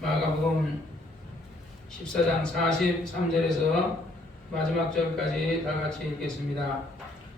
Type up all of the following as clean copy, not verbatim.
마가복음 14장 43절에서 마지막 절까지 다 같이 읽겠습니다.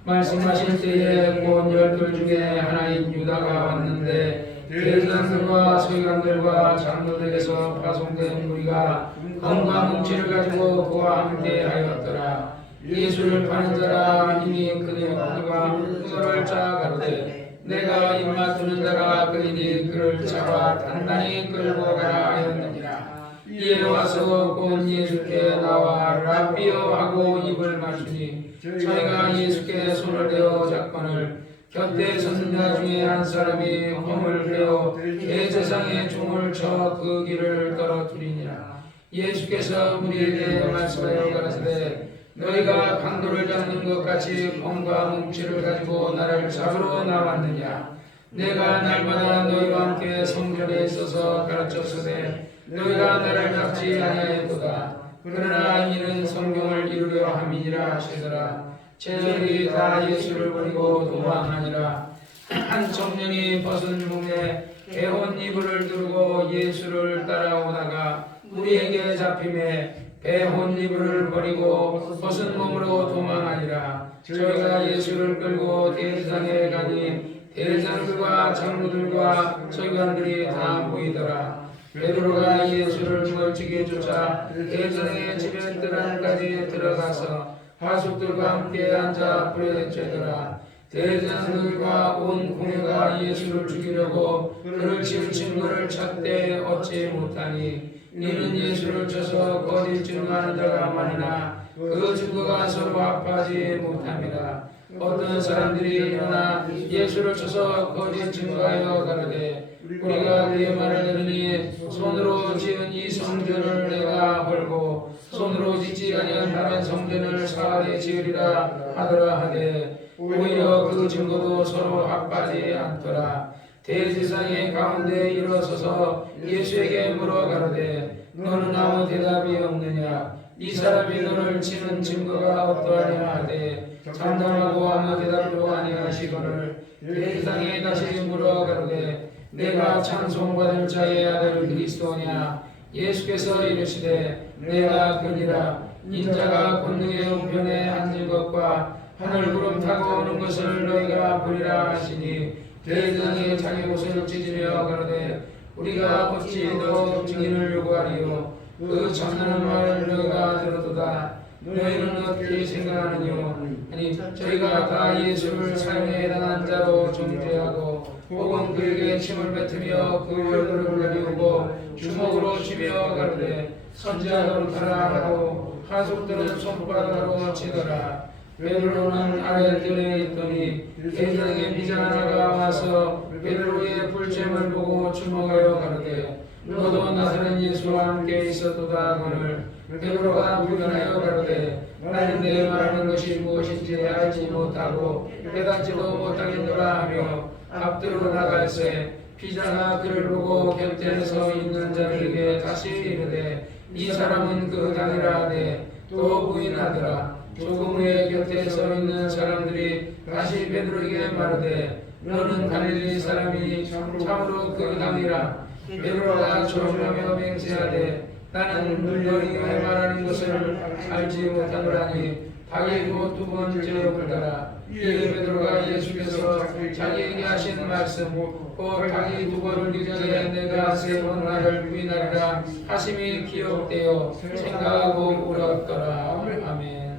말씀하실 때에 곧 12 중에 하나인 유다가 왔는데 대제사장들과 서기관들과 장로들에게서 파송된 무리가 금과 뭉치를 가지고 그와 함께 하였더라. 예수를 파는 자라 이미 그의 무리가 그를 짜 가로되 내가 입맛 두는 자가 그이니 그를 잡아 단단히 끌고 가라 하였느니라. 이에 와서 곧 예수께 나와 랍비여 하고 입을 맞추니 저희가 예수께 손을 대어 잡거늘 곁에 섰는 자 중에 한 사람이 검을 베어 대제사장의 종을 쳐 그 길을 떨어뜨리니라. 예수께서 우리에게 말씀하여 가라사대 너희가 강도를 잡는 것 같이 검과 뭉치를 가지고 나를 잡으러 나왔느냐. 내가 날마다 너희와 함께 성전에 있어서 가르쳤으되 너희가 나를 잡지 아니하였도다. 그러나 이는 성경을 이루려 함이니라 하시더라. 제자들이 다 예수를 버리고 도망하니라. 한 청년이 벗은 몸에 배혼 이불을 두르고 예수를 따라오다가 우리에게 잡힘에 배혼 이불을 버리고 벗은 몸으로 도망하니라. 저희가 예수를 끌고 대제사장에 가니 대제사장들과 장로들과 서기관들이 다 모이더라. 베드로가 예수를 멀찍이 쫓아 대제사장의 집에 뜰안까지 들어가서 하숙들과 함께 앉아 불에 쬐더라. 대제사장들과 온 공회가 예수를 죽이려고 그를 치우친 것을 찾되 얻지 못하니 이는 예수를 쳐서 거짓 증거하는 자가 많으나 그 증거가 서로 합하지 못함이라. 어떤 사람들이 일어나 예수를 쳐서 거짓 증거하여 가로되 우리가 그의 말을 들으니 손으로 지은 이 성전을 내가 헐고 손으로 짓지 아니한 다른 성전을 사하되 지으리라 하더라 하되 오히려 그 증거도 서로 합하지 않더라. 대제사장의 가운데 일어서서 예수에게 물어 가로되 너는 아무 대답이 없느냐. 이 사람이 너를 치는 증거가 어떠하냐 하되 장담하고 아무 대답도 아니하시거늘 대제사장이 다시 물어 가로되 내가 찬송받을 자의 아들 그리스도냐. 예수께서 이르시되 내가 그니라. 인자가 권능의 우편에 앉은 것과 하늘 구름 타고 오는 것을 너희가 보리라 하시니 대제사장이 자기 옷을 찢으며 가로되 우리가 어찌 너 증인을 요구하리요. 그 장난한 말을 너희가 들었도다. 너희는 어떻게 생각하느뇨. 아니 저희가 다 예수를 사형에 해당한 자로 정죄하고 혹은 그에게 침을 뱉으며 그 얼굴을 내리우고 주먹으로 치며 가로되 선지자로 타라 하고 하숙들은 손바닥으로 치더라. 베드로는 아랫뜰에 있더니 대제사장의 비장 하나가 와서 베드로의 불잼을 보고 주목하여 가로되 너도 나사렛 예수와 함께 있었도다 하거늘 베드로가 부인하여 가로되 나는 내 말하는 것이 무엇인지 알지 못하고 깨닫지도 못하겠노라 하며 앞뒤로 나갈새 비자가 그를 보고 곁에 서 있는 자들에게 다시 이르되 이 사람은 그 당이라 하되 또 부인하더라. 조금 후에 곁에 서 있는 사람들이 다시 베드로에게 말하되 너는 갈릴리 사람이 참으로 그 당이라. 베드로가 조심하며 맹세하되 나는 너희가 말하는 것을 알지 못하노라니 닭이 곧 두 번째 물더라. 이에 베드로가 예수께서 자기에게 하신 말씀 곧 닭이 두 번을 이전에 내가 세 번 나를 부인하리라 하심이 기억되어 생각하고 울었더라. 아멘.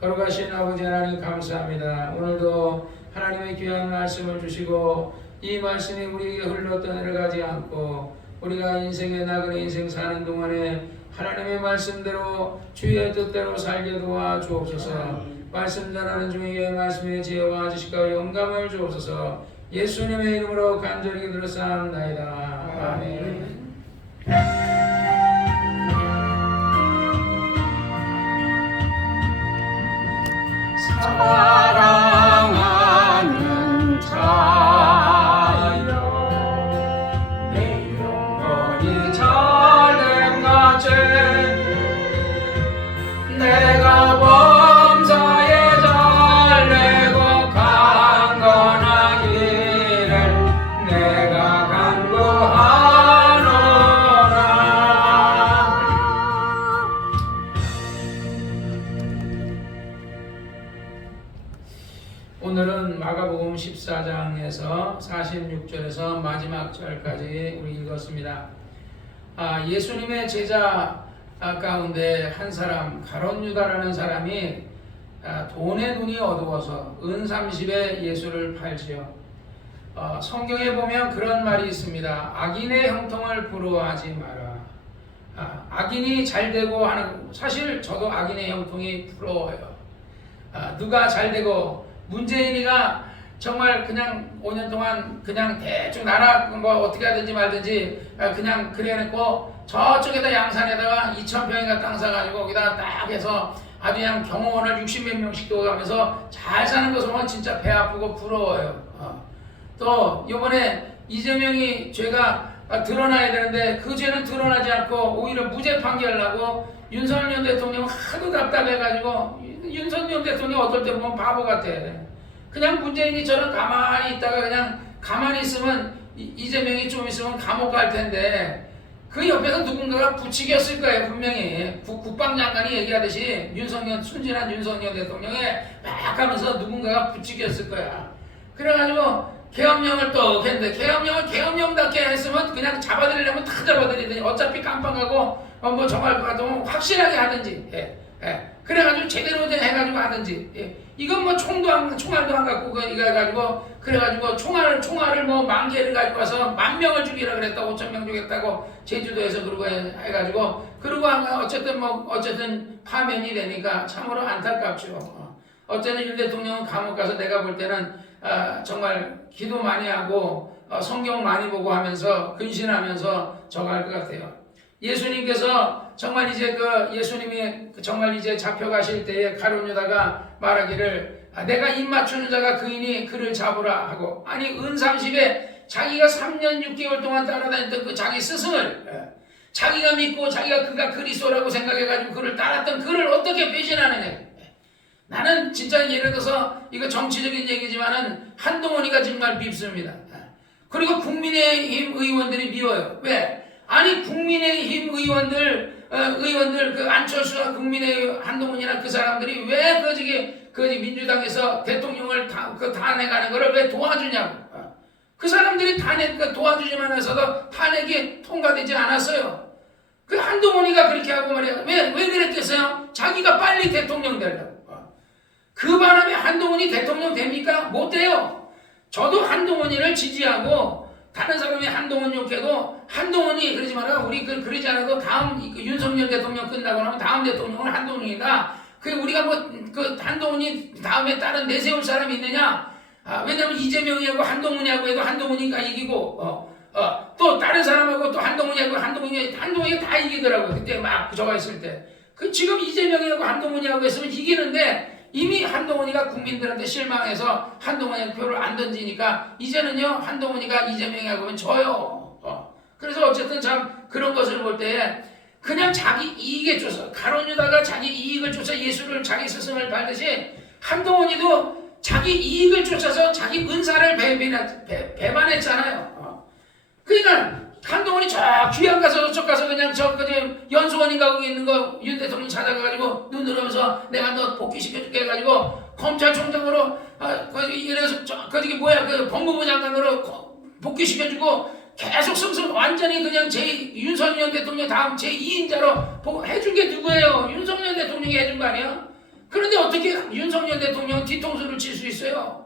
거룩하신 아버지 하나님 감사합니다. 오늘도 하나님의 귀한 말씀을 주시고 이 말씀이 우리에게 흘러 떠내려가지 않고 우리가 인생의 나그네 인생 사는 동안에 하나님의 말씀대로 주의 뜻대로 살게 도와 주옵소서. 말씀 전하는 중에 말씀의 지혜와 지식과 영감을 주옵소서. 예수님의 이름으로 간절히 기도드렸사옵나이다. 아멘. 사랑하는 자여 내 영혼이 잘됨같이 내가 범사에 잘되고 강건하기를 내가 간구하노라. 14장에서 46절에서 마지막 절까지 우리 읽었습니다. 예수님의 제자 가운데 한 사람 가룟 유다라는 사람이 돈의 눈이 어두워서 은 30에 예수를 팔지요. 성경에 보면 그런 말이 있습니다. 악인의 형통을 부러워하지 마라. 악인이 잘되고 하는, 사실 저도 악인의 형통이 부러워요. 누가 잘되고, 문재인이가 정말 그냥 5년 동안 그냥 대충 나라 뭐 어떻게 하든지 말든지 그냥 그래놓고 저쪽에다 양산에다가 2,000평인가 땅 사가지고 거기다 딱 해서 아주 그냥 경호원을 60몇 명씩 둬가면서 잘 사는 것을 보면 진짜 배 아프고 부러워요. 또 이번에 이재명이 죄가 드러나야 되는데 그 죄는 드러나지 않고 오히려 무죄 판결나고 윤석열 대통령 하도 답답해가지고, 윤석열 대통령 어떨 때 보면 바보 같아. 그냥 문재인이 저런 가만히 있다가 그냥 가만히 있으면 이재명이 좀 있으면 감옥 갈 텐데 그 옆에서 누군가가 부추겼을 거예요. 분명히 국방장관이 얘기하듯이 순진한 윤석열 대통령에 막 하면서 누군가가 부추겼을 거야. 그래가지고 계엄령을 또 했는데 계엄령답게 했으면 그냥 잡아들이려면 다 잡아들이더니 어차피 깜빡하고 뭐 정말 그 같으면 확실하게 하든지 그래가지고 제대로 해가지고 하든지 이건 뭐 총알도 안 갖고 이거 해가지고 그래가지고 총알을 뭐 10,000개를 가지고 와서 10,000명을 죽이라 그랬다. 5,000명 죽였다고 제주도에서 그러고 해가지고 그러고 어쨌든 파면이 되니까 참으로 안타깝죠. 어쨌든 윤 대통령은 감옥 가서 내가 볼 때는 정말 기도 많이 하고 성경 많이 보고 하면서 근신하면서 저갈 것 같아요. 예수님께서 정말 이제 예수님이 정말 이제 잡혀가실 때에 가룟 유다가 말하기를 내가 입 맞추는 자가 그이니 그를 잡으라 하고, 아니 은 30에 자기가 3년 6개월 동안 따라다녔던 그 자기 스승을 자기가 믿고 그가 그리스도라고 생각해가지고 그를 따랐던 그를 어떻게 배신하느냐. 나는 진짜 예를 들어서 이거 정치적인 얘기지만은 한동훈이가 정말 밉습니다. 그리고 국민의힘 의원들이 미워요. 왜? 아니 국민의힘 의원들 그 안철수나 국민의힘 한동훈이나 그 사람들이 왜 그 민주당에서 대통령을 탄핵하는 거를 왜 도와주냐고. 그 사람들이 도와주지만 해서도 탄핵이 통과되지 않았어요. 그 한동훈이가 그렇게 하고 말이야. 왜 그랬겠어요? 자기가 빨리 대통령 되려고. 그 바람에 한동훈이 대통령 됩니까? 못 돼요. 저도 한동훈이를 지지하고 다른 사람이 한동훈 욕해도 한동훈이 그러지 마라. 우리 그러지 않아도 다음 윤석열 대통령 끝나고 나면 다음 대통령은 한동훈이다. 우리가 한동훈이 다음에 다른 내세울 사람이 있느냐? 왜냐면 이재명이하고 한동훈이하고 해도 한동훈이가 이기고 또 다른 사람하고 또 한동훈이하고 한동훈이 다 이기더라고요. 그때 막 저가 있을 때. 지금 이재명이하고 한동훈이하고 했으면 이기는데 이미 한동훈이가 국민들한테 실망해서 한동훈이한테 표를 안 던지니까 이제는요 한동훈이가 이재명이하고 하면 져요. 그래서 어쨌든 참 그런 것을 볼 때 그냥 자기 이익에 쫓아 가룟 유다가 자기 이익을 쫓아 예수를 자기 스승을 밟듯이 한동훈이도 자기 이익을 쫓아서 자기 은사를 배반했잖아요. 그러니까 한동훈이 저 귀양 가서 저쪽 가서 그냥 연수원인가 거기 있는 거 윤 대통령 찾아가가지고 눈 들으면서 내가 너 복귀시켜줄게 해가지고 검찰총장으로 이래서 법무부 장관으로 복귀시켜주고 계속 승승 완전히 그냥 윤석열 대통령 다음 제2인자로 해준 게 누구예요? 윤석열 대통령이 해준 거 아니야? 그런데 어떻게 윤석열 대통령은 뒤통수를 칠 수 있어요?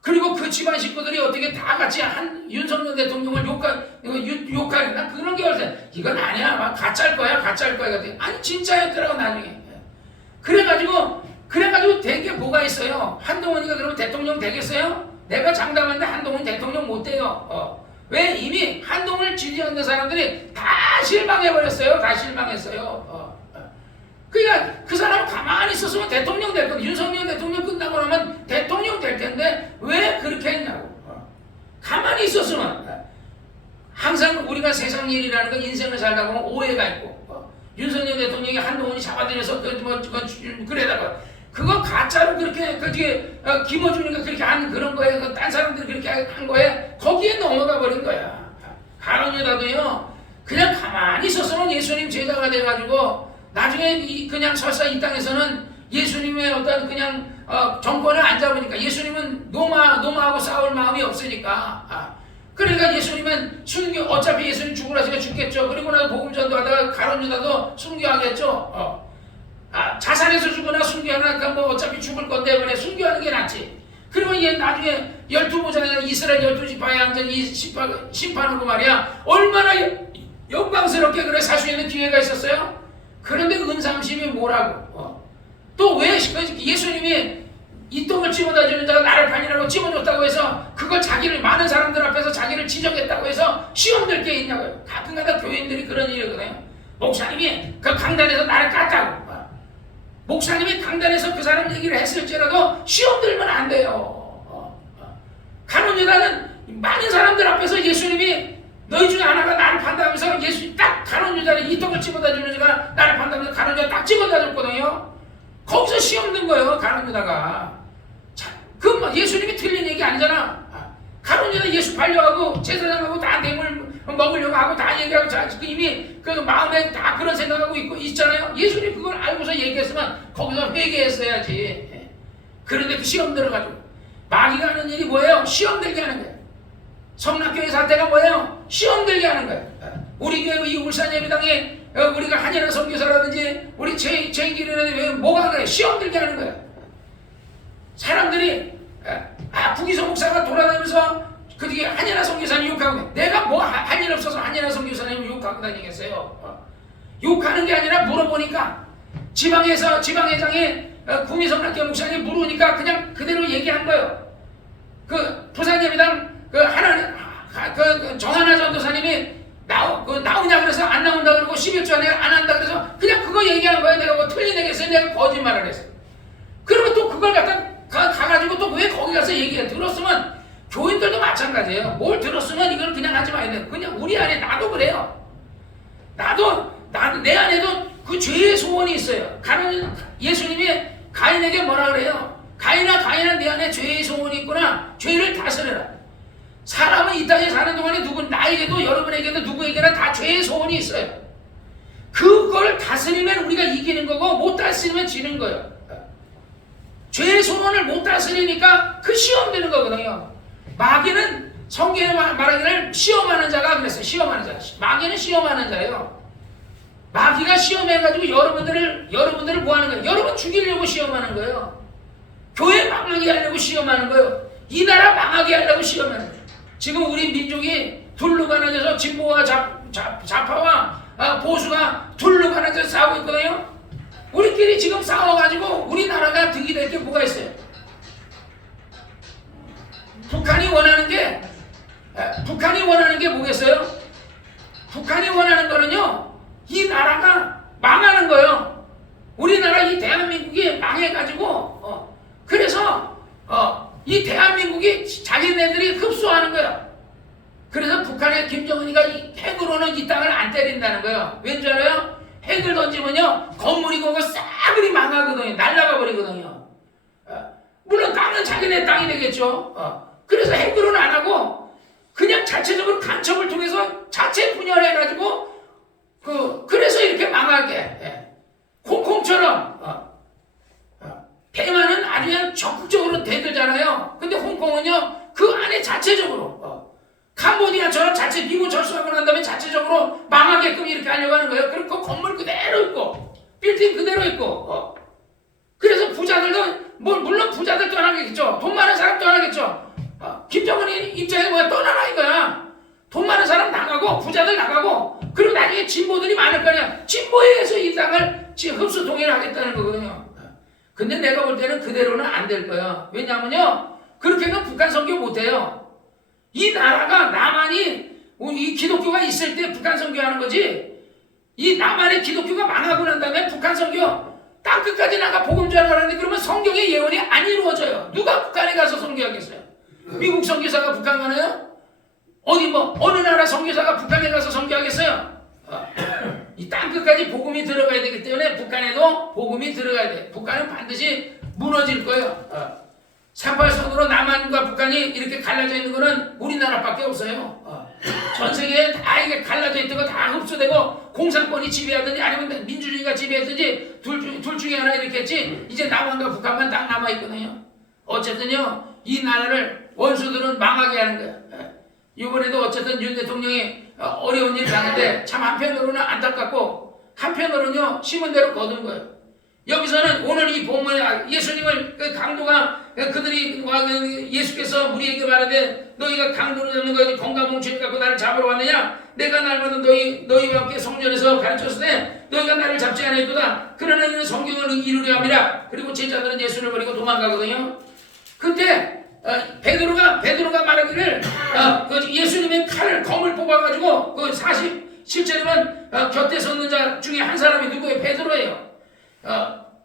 그리고 그 집안 식구들이 어떻게 다 같이 윤석열 대통령을 욕하는 난 그런 게 어때? 이건 아니야. 막 가짜일 거야. 아니 진짜였더라고 나중에. 그래가지고 된 게 뭐가 있어요? 한동훈이가 그러면 대통령 되겠어요? 내가 장담하는데 한동훈 대통령 못 돼요. 왜? 이미 한동훈을 지지하는 사람들이 다 실망해버렸어요. 다 실망했어요. 그러니까 그 사람 가만히 있었으면 대통령 될 건데 윤석열 대통령 끝나고 나면 대통령 될 텐데 왜 그렇게 했냐고. 가만히 있었으면. 항상 우리가 세상 일이라는 건 인생을 살다 보면 오해가 있고 윤석열 대통령이 한동훈이 잡아들여서 그래다가 그거 가짜로 그렇게 김어준이가 그렇게 한 그런 거에 딴 사람들이 그렇게 한 거에 거기에 넘어가 버린 거야. 가룟 유다도요 그냥 가만히 있었으면 예수님 제자가 돼가지고 나중에 그냥 설사 이 땅에서는 예수님의 어떤 그냥 정권을 안 잡으니까 예수님은 노마하고 싸울 마음이 없으니까 그러니까 예수님은 어차피 예수님 죽으라 하시니까 죽겠죠. 그리고 나서 복음 전도하다가 가룟 유다도 순교하겠죠. 자살해서 죽거나 순교하나 뭐 어차피 죽을 건데 그래 순교하는 게 낫지. 그러면 얘 나중에 12부자 이스라엘 12지파의 왕전이 심판으로 말이야 얼마나 영광스럽게 그래 살 수 있는 기회가 있었어요. 그런데 은삼심이 뭐라고 또 왜 예수님이 이 똥을 집어다 주는 자가 나를 반이라고 집어줬다고 해서 그걸 자기를 많은 사람들 앞에서 자기를 지적했다고 해서 시험 들 게 있냐고요. 가끔가다 교인들이 그런 일이거든요. 목사님이 그 강단에서 나를 깠다고 목사님이 강단에서 그 사람 얘기를 했을지라도 시험 들면 안 돼요. 가룟 유다는 많은 사람들 앞에서 예수님이 너희 중에 하나가 나를 판다면서 예수님 딱 가룟 유다는 이 똥을 집어다 주는 자가 나를 판다면서 가룟 유다 딱 집어다 줬거든요. 거기서 시험 든 거예요. 가룟 유다가. 그 예수님이 틀린 얘기 아니잖아. 가룟 유다 예수 팔려하고 제사장하고 다 뇌물 먹으려고 하고 다 얘기하고 이미 그 마음에 다 그런 생각하고 있잖아요. 예수님 그걸 알고서 얘기했으면 거기서 회개했어야지. 그런데 그 시험 들어가지고 마귀가 하는 일이 뭐예요? 시험 들게 하는 거예요. 성락교회 사태가 뭐예요? 시험 들게 하는 거예요. 우리 교회 이 울산 예배당에 우리가 한인아 선교사라든지 우리 제인길이라든지 뭐가 그래? 시험 들게 하는 거예요. 사람들이 부기소 목사가 돌아다니면서 그 뒤에 한인아 선교사님 욕하고 내가 뭐 한 일 없어서 한인아 선교사님 욕하고 다니겠어요. 욕하는 게 아니라 물어보니까 지방회장에 구미성락교 목사님 물으니까 그냥 그대로 얘기한 거예요. 그 부산 예배당 그 정하나 전도사님이 나오냐 그래서 안 나온다 그러고 11조 안에 안 한다 그래서 그냥 그거 얘기한 거예요. 내가 뭐 틀린 얘기했어요. 내가 거짓말을 했어요. 그러면 또 그걸 가가지고 또 왜 거기 가서 얘기해? 들었으면 교인들도 마찬가지예요. 뭘 들었으면 이걸 그냥 하지 마야 돼요. 그냥 우리 안에 나도 그래요. 나도 내 안에도 그 죄의 소원이 있어요. 예수님이 가인에게 뭐라 그래요? 가인아 내 안에 죄의 소원이 있구나. 죄를 다스려라. 사람은 이 땅에 사는 동안에 나에게도 여러분에게도 누구에게나 다 죄의 소원이 있어요. 그걸 다스리면 우리가 이기는 거고 못 다스리면 지는 거예요. 죄의 소원을 못 다스리니까 그 시험 되는 거거든요. 마귀는 성경에 말하기를 시험하는 자가 그랬어요. 시험하는 자. 마귀는 시험하는 자예요. 마귀가 시험해가지고 여러분들을 뭐 하는 거예요? 여러분 죽이려고 시험하는 거예요. 교회 망하게 하려고 시험하는 거예요. 이 나라 망하게 하려고 시험하는 거예요. 지금 우리 민족이 둘로 가나져서 진보와 좌파와 보수가 둘로 가나져서 싸우고 있거든요. 우리끼리 지금 싸워가지고 우리나라가 득이 될 게 뭐가 있어요? 북한이 원하는 게 뭐겠어요? 북한이 원하는 거는요, 이 나라가 망하는 거예요. 우리나라 이 대한민국이 망해가지고, 그래서, 이 대한민국이 자기네들이 흡수하는 거예요. 그래서 북한의 김정은이가 핵으로는 이 땅을 안 때린다는 거예요. 왠 줄 알아요? 핵을 던지면요, 건물이 그거 싸그리 망하거든요. 날아가 버리거든요. 물론 땅은 자기네 땅이 되겠죠. 그래서 핵으로는 안 하고 그냥 자체적으로 간첩을 통해서 자체 분열해가지고 그래서 이렇게 망하게 홍콩처럼 대만은 아주 그냥 적극적으로 대들잖아요. 근데 홍콩은요 그 안에 자체적으로 캄보디아처럼 자체 미국 철수하고 난 다음에 자체적으로 망하게끔 이렇게 하려고 하는 거예요. 그리고 건물 그대로 있고 빌딩 그대로 있고 그래서 부자들도 물론 부자들 떠나겠죠. 돈 많은 사람 떠나겠죠. 김정은 입장에 뭐야? 떠나라 이거야. 돈 많은 사람 나가고 부자들 나가고 그리고 나중에 진보들이 많을 거냐. 진보에 의해서 이 땅을 흡수 동일하겠다는 거거든요. 근데 내가 볼 때는 그대로는 안 될 거야. 왜냐면요 그렇게는 북한 선교 못해요. 이 나라가 남한이 이 기독교가 있을 때 북한 선교하는 거지. 이 남한의 기독교가 망하고 난 다음에 북한 선교 땅끝까지 나가 복음 전하라는데 그러면 성경의 예언이 안 이루어져요. 누가 북한에 가서 선교하겠어요? 미국 선교사가 북한 가나요? 어느 나라 선교사가 북한에 가서 선교하겠어요? 이 땅끝까지 복음이 들어가야 되기 때문에 북한에도 복음이 들어가야 돼. 북한은 반드시 무너질 거예요. 38선으로 남한과 북한이 이렇게 갈라져 있는 거는 우리나라밖에 없어요. 전 세계에 다 이게 갈라져 있던 거 다 흡수되고 공산권이 지배하든지 아니면 민주주의가 지배하든지 둘 중에 하나 이렇게 했지. 이제 남한과 북한만 딱 남아있거든요. 어쨌든요, 이 나라를 원수들은 망하게 하는 거야. 이번에도 어쨌든 윤 대통령이 어려운 일을 당했는데 참 한편으로는 안타깝고 한편으로는요, 심은 대로 거둔 거예요. 여기서는 오늘 이 본문에 예수님을 그 강도가 그들이 예수께서 우리에게 말하되 너희가 강도로 잡는 거지 건강뭉치를 갖고 나를 잡으러 왔느냐? 내가 날마다 너희와 함께 성전에서 가르쳤으되 너희가 나를 잡지 않았도다. 그러나 이는 성경을 이루려 함이라. 그리고 제자들은 예수를 버리고 도망가거든요. 그때 베드로가 말하기를 그 예수님의 검을 뽑아가지고 그 47절이면 곁에 섰는 자 중에 한 사람이 누구예요? 베드로예요.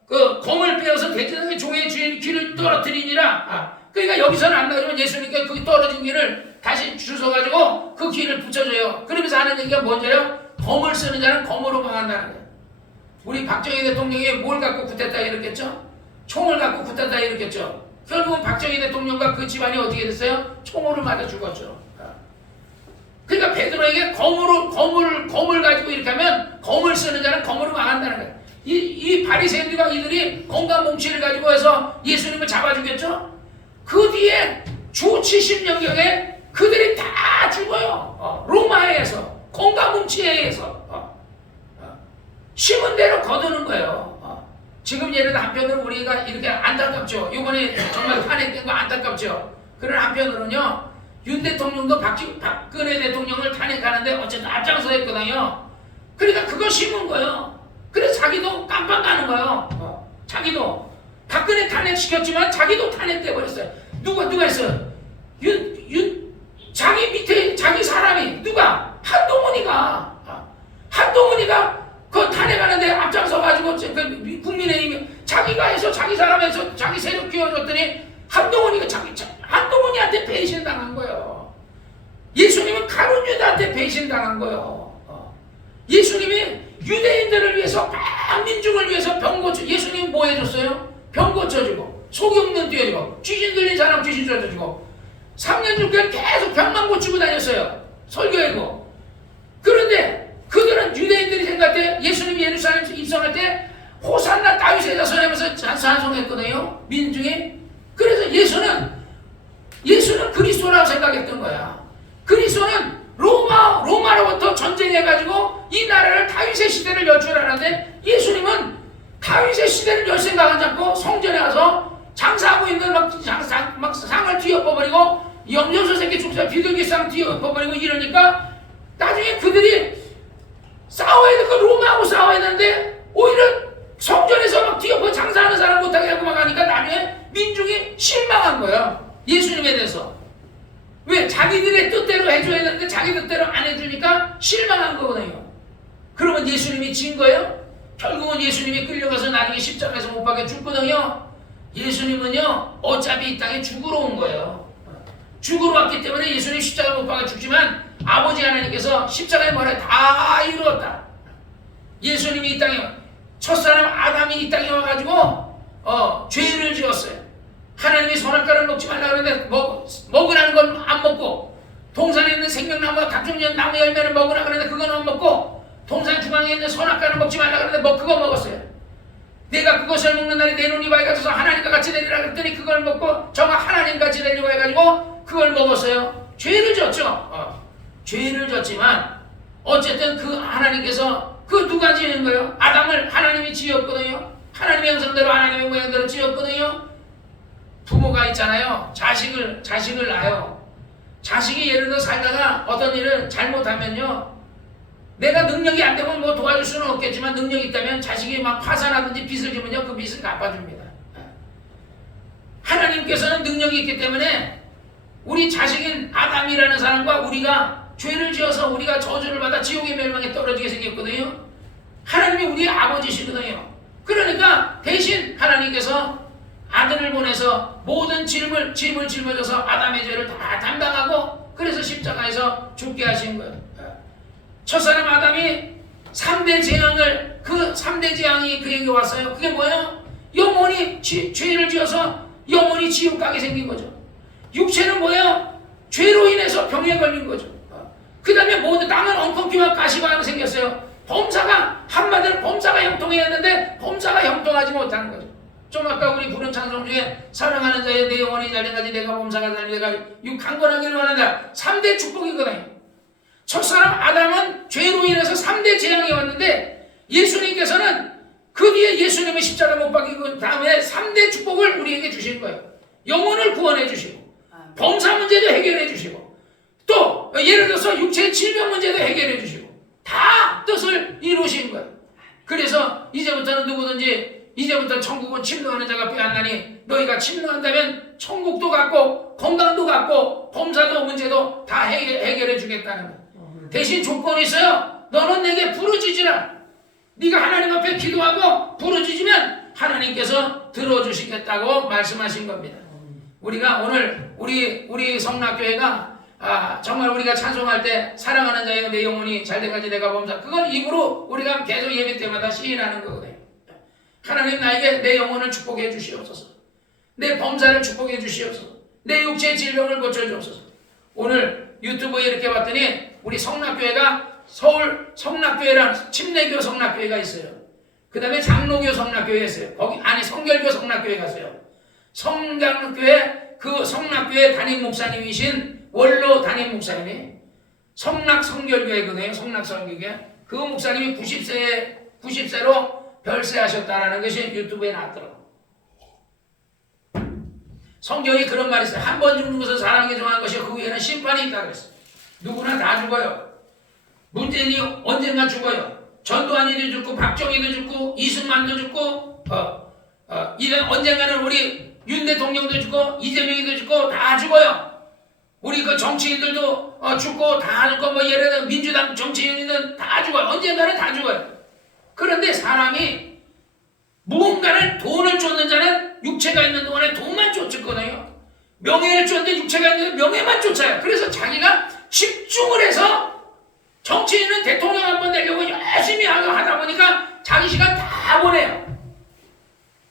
그 검을 빼어서 대제사장의 종의 귀를 떨어뜨리니라. 그러니까 여기서는 안 나오지만 예수님께 그 떨어진 귀를 다시 주워가지고 그 귀를 붙여줘요. 그러면서 하는 얘기가 뭔지요? 검을 쓰는 자는 검으로 망한다는 거예요. 우리 박정희 대통령이 뭘 갖고 굿했다 이랬겠죠? 총을 갖고 굿했다 이랬겠죠? 결국은 박정희 대통령과 그 집안이 어떻게 됐어요? 총으로 맞아 죽었죠. 그러니까 베드로에게 검을 가지고 이렇게 하면 검을 쓰는 자는 검으로 망한다는 거예요. 이 바리새인들과 이들이 건강뭉치를 가지고 해서 예수님을 잡아 죽였죠. 그 뒤에 주 70년경에 그들이 다 죽어요. 로마에서 건강뭉치에 의해서 심은 대로 거두는 거예요. 지금 예를 들어 한편으로 우리가 이렇게 안타깝죠. 이번에 정말 탄핵된 거 안타깝죠. 그런 한편으로는요, 윤 대통령도 박근혜 대통령을 탄핵하는데 어쨌든 앞장서 했거든요. 그러니까 그거 심은 거예요. 그래서 자기도 깜빡 가는 거예요. 자기도 박근혜 탄핵시켰지만 자기도 탄핵돼 버렸어요. 누가 했어요? 자기 밑에 자기 사람이 누가? 한동훈이가 그 탄핵하는데 앞장서 가지고 국민의힘이 자기가 해서 자기 사람에서 자기 세력 끼워줬더니 한동훈이한테 배신당한 거예요. 예수님은 가룟 유다한테 배신당한 거예요. 예수님이 유대인들을 위해서 민중을 위해서 병 고쳐. 예수님 뭐 해줬어요? 병 고쳐주고 속이 없는 띄워주고 귀신 들린 사람 귀신 쫓아주고 3년 6개월 계속 병만 고치고 다녔어요. 설교하고. 그런데 그들은 유대인들이 생각할 때 예수님이 예루살렘 입성할 때 호산나 다윗의 자손 하면서 찬송했거든요. 민중이. 그래서 예수는 그리스도라고 생각했던 거야. 그리스도는 로마로부터 전쟁해가지고 이 나라를 다윗의 시대를 열 줄 알았는데 예수님은 다윗의 시대를 열 생각하지 않고 성전에 가서 장사하고 있는 막 상을 뒤엎어버리고 염려소 새끼 죽사 비둘기상 뒤엎어버리고 이러니까 나중에 그들이 싸워야 될 거 로마하고 싸워야 되는데 오히려 성전에서 막 뒤엎어 장사하는 사람 못하게 하고 막 하니까 나중에 민중이 실망한 거야. 예수님에 대해서. 왜? 자기들의 뜻대로 해줘야 되는데 자기 뜻대로 안 해주니까 실망한 거거든요. 그러면 예수님이 진 거예요? 결국은 예수님이 끌려가서 나중에 십자가에서 못 박혀 죽거든요. 예수님은요, 어차피 이 땅에 죽으러 온 거예요. 죽으러 왔기 때문에 예수님 십자가에 못 박혀 죽지만 아버지 하나님께서 십자가에 뭐래? 다 이루었다. 예수님이 이 땅에, 첫사람 아담이 이 땅에 와가지고 죄를 지었어요. 하나님이 선악과를 먹지 말라 그러는데 먹으라는 건 안 먹고, 동산에 있는 생명나무와 각종 나무 열매를 먹으라 그러는데 그건 안 먹고, 동산 중앙에 있는 선악과를 먹지 말라 그러는데 그거 먹었어요. 내가 그것을 먹는 날에 내 눈이 밝아져서 하나님과 같이 되리라 그랬더니 그걸 먹고 저가 하나님같이 되려고 해가지고 그걸 먹었어요. 죄를 졌죠. 죄를 졌지만 어쨌든 그 하나님께서 그 누가 지은 거예요? 아담을 하나님이 지었거든요. 하나님의 형상대로 하나님의 모양대로 지었거든요. 부모가 있잖아요. 자식을 낳아요. 자식이 예를 들어 살다가 어떤 일을 잘못하면요, 내가 능력이 안 되면 뭐 도와줄 수는 없겠지만 능력이 있다면 자식이 막 파산하든지 빚을 지면요, 그 빚을 갚아줍니다. 하나님께서는 능력이 있기 때문에 우리 자식인 아담이라는 사람과 우리가 죄를 지어서 우리가 저주를 받아 지옥의 멸망에 떨어지게 생겼거든요. 하나님이 우리의 아버지시거든요. 그러니까 대신 하나님께서 아들을 보내서 모든 짐을 짊어져서 아담의 죄를 다 담당하고 그래서 십자가에서 죽게 하신 거예요. 첫사람 아담이 3대 재앙을, 그 3대 재앙이 그에게 왔어요. 그게 뭐예요? 영원히 죄를 지어서 영원히 지옥 가게 생긴 거죠. 육체는 뭐예요? 죄로 인해서 병에 걸린 거죠. 그 다음에 모두 땅은 엉겅퀴와 가시가 생겼어요. 범사가 한마디로 범사가 형통해야 했는데 범사가 형통하지 못하는 거죠. 좀 아까 우리 부른 찬송 중에 사랑하는 자의 내 영혼이 잘돼가지 내가 범사가 잘 내가 이 강건하기를 원한다. 3대 축복이거든요. 첫사람 아담은 죄로 인해서 3대 재앙이 왔는데 예수님께서는 그 뒤에 예수님의 십자가 못 박히고 다음에 3대 축복을 우리에게 주신 거예요. 영혼을 구원해 주시고 범사 문제도 해결해 주시고 또 예를 들어서 육체의 질병 문제도 해결해 주시고 다 뜻을 이루신 거예요. 그래서 이제부터는 누구든지 이제부터 천국은 침노하는 자가 빼앗나니 너희가 침노한다면 천국도 갖고 건강도 갖고 범사도 문제도 다 해결해 주겠다는 거예요. 대신 조건이 있어요. 너는 내게 부르짖으라. 네가 하나님 앞에 기도하고 부르짖으면 하나님께서 들어주시겠다고 말씀하신 겁니다. 우리가 오늘 우리 성락교회가 정말 우리가 찬송할 때 사랑하는 자의 내 영혼이 잘돼가지 내가 범사 그걸 입으로 우리가 계속 예배 때마다 시인하는 거거든요. 하나님 나에게 내 영혼을 축복해 주시옵소서. 내 범사를 축복해 주시옵소서. 내 육체의 질병을 고쳐주옵소서. 오늘 유튜브에 이렇게 봤더니 우리 성락교회가 서울 성락교회라는 침례교 성락교회가 있어요. 그 다음에 장로교 성락교회 있어요. 거기 안에 성결교 성락교회가 있어요. 성장교회 그 성락교회 담임 목사님이신 원로 담임 목사님이 성락성결교회거든요. 성락성결교회 그 목사님이 90세로 별세하셨다라는 것이 유튜브에 나왔더라고요. 성경에 그런 말이 있어요. 한 번 죽는 것은 사람에게 정한 것이요 그 후에는 심판이 있다고 그랬어요. 누구나 다 죽어요. 문재인이 언젠가 죽어요. 전두환이도 죽고 박정희도 죽고 이승만도 죽고 이런 언젠가는 우리 윤 대통령도 죽고 이재명이도 죽고 다 죽어요. 우리 그 정치인들도 죽고 다 죽고 뭐 예를 들어 민주당 정치인들은 다 죽어요. 언젠가는 다 죽어요. 그런데 사람이 무언가를 돈을 쫓는 자는 육체가 있는 동안에 돈만 쫓거든요. 명예를 쫓는데 육체가 있는데 명예만 쫓아요. 그래서 자기가 집중을 해서 정치인은 대통령 한번 되려고 열심히 하다 보니까 자기 시간 다 보내요.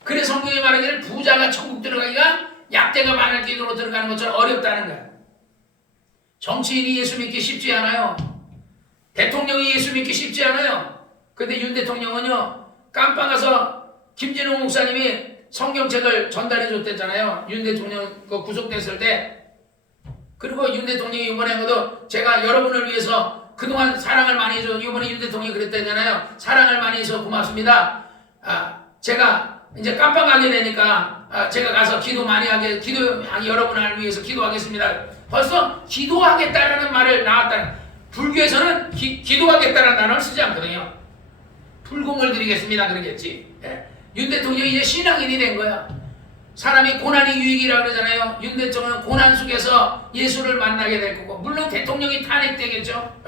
그래서 성경이 말하기를 부자가 천국 들어가기가 약대가 마늘 기도로 들어가는 것처럼 어렵다는 거예요. 정치인이 예수 믿기 쉽지 않아요. 대통령이 예수 믿기 쉽지 않아요. 근데 윤 대통령은요 깜빵 가서 김진웅 목사님이 성경책을 전달해 줬댔잖아요. 윤 대통령 그 구속됐을 때. 그리고 윤 대통령이 이번에 것도 제가 여러분을 위해서 그동안 사랑을 많이 해줘. 이번에 윤 대통령이 그랬다잖아요. 사랑을 많이 해서 고맙습니다. 제가 이제 깜빵 가게 되니까 제가 가서 기도 많이 하게 여러분을 위해서 기도하겠습니다. 벌써 기도하겠다라는 말을 나왔다는. 불교에서는 기도하겠다는 단어를 쓰지 않거든요. 불공을 드리겠습니다 그러겠지. 윤 대통령이 이제 신앙인이 된 거야. 사람이 고난이 유익이라고 그러잖아요. 윤 대통령은 고난 속에서 예수를 만나게 될 거고 물론 대통령이 탄핵되겠죠.